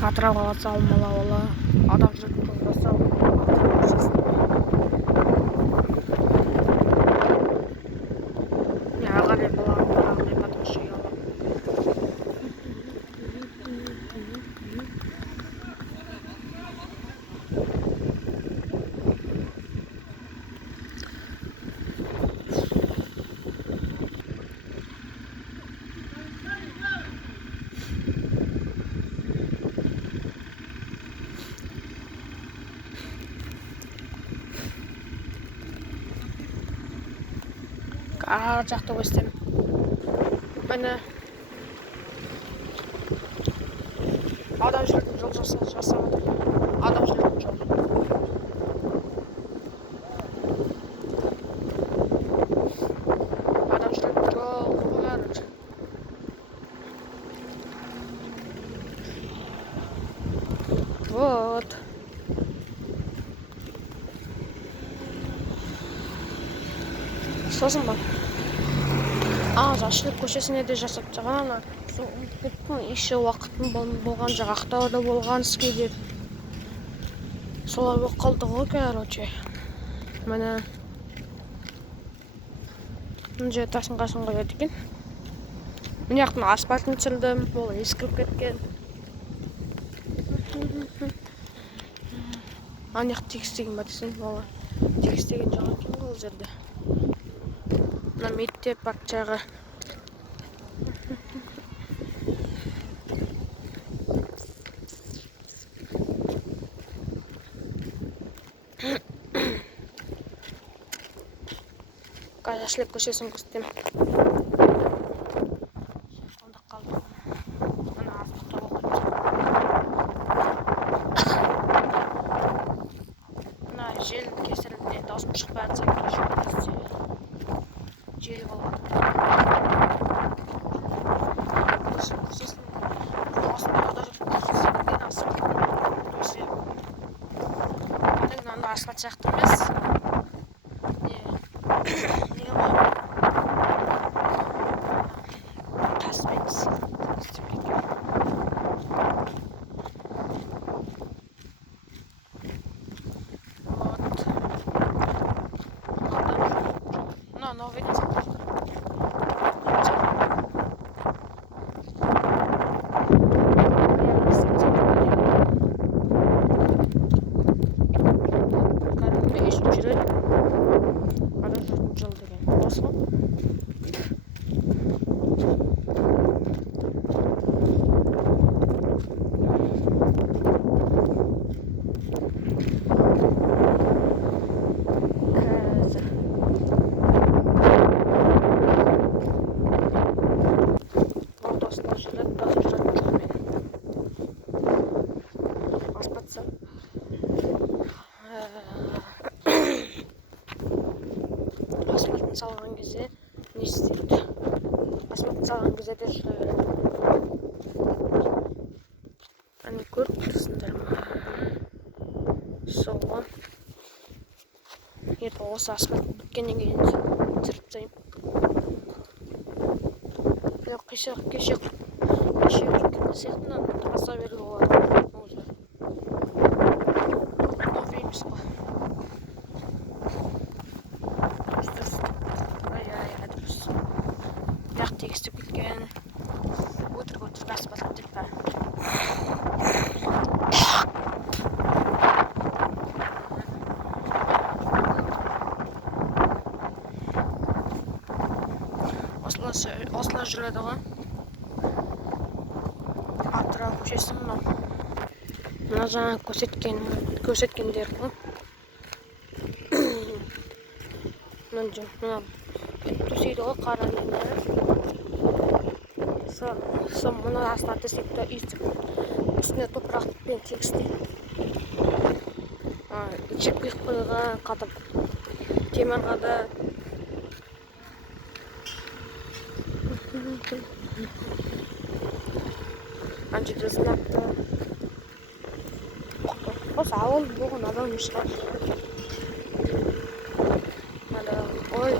атырау қаласы алмалы ауылы адам жүретін жол жасау атырау көшесінде. Ағали балағым бар, ағали батушы ұялы. Ар жақты көстем. Міне адам жүретін жол жасап отыр. Адам жүретін жол. Адам жүретін жол. Вот. Сосын ба? Жашылық көшесіне де жасап жатқан. Еще уақытым болған жоқ, Ақтауда болған іскедер. Солай болып қалды ғой, короче. Міне мына жерге тасын қасын қояды екен. Мына жақтың асфальтын түсірдім, ол ескіріп кеткен. Ана жақ тегістеген ба десең, бала тегістеген жоқ екен ол жерде. Мына мектеп бақшағы. Жашылық көшесін көстем. Сонда қалды. Ана азықта болды. Мына жел кесірінен даусым шықпай жатса керек. Жел болған. Көшесін осында жүріп асып көсе. Мынаны асфальт сияқты емес. Новый жол деген осы ғой. Асфальтын салған кезде не істейді? Асфальтын салған кезде де жүре береді. Әне көріп тұрсыңдар ма? Сол ғой. Ертең осы асфальт біткеннен кейін түсіріп тастаймын. Кеше сияқтынан таза беруге болады. Новыймыз ғой. Тегістіп кеткен. Өтірік асфальт деп па. Осылай жүреді ғой. Атырау көшесі мынау. Мына жаңа көрсеткендер ғой. Мына төсейді ғой қаранені. Мұны астына төсекті үйсіп, үстіне топырақпен тегістейді. Жіп құйып қойған қатып темірғада. Анжеде знакты. Осы ауыл болған адам шығар. Ой.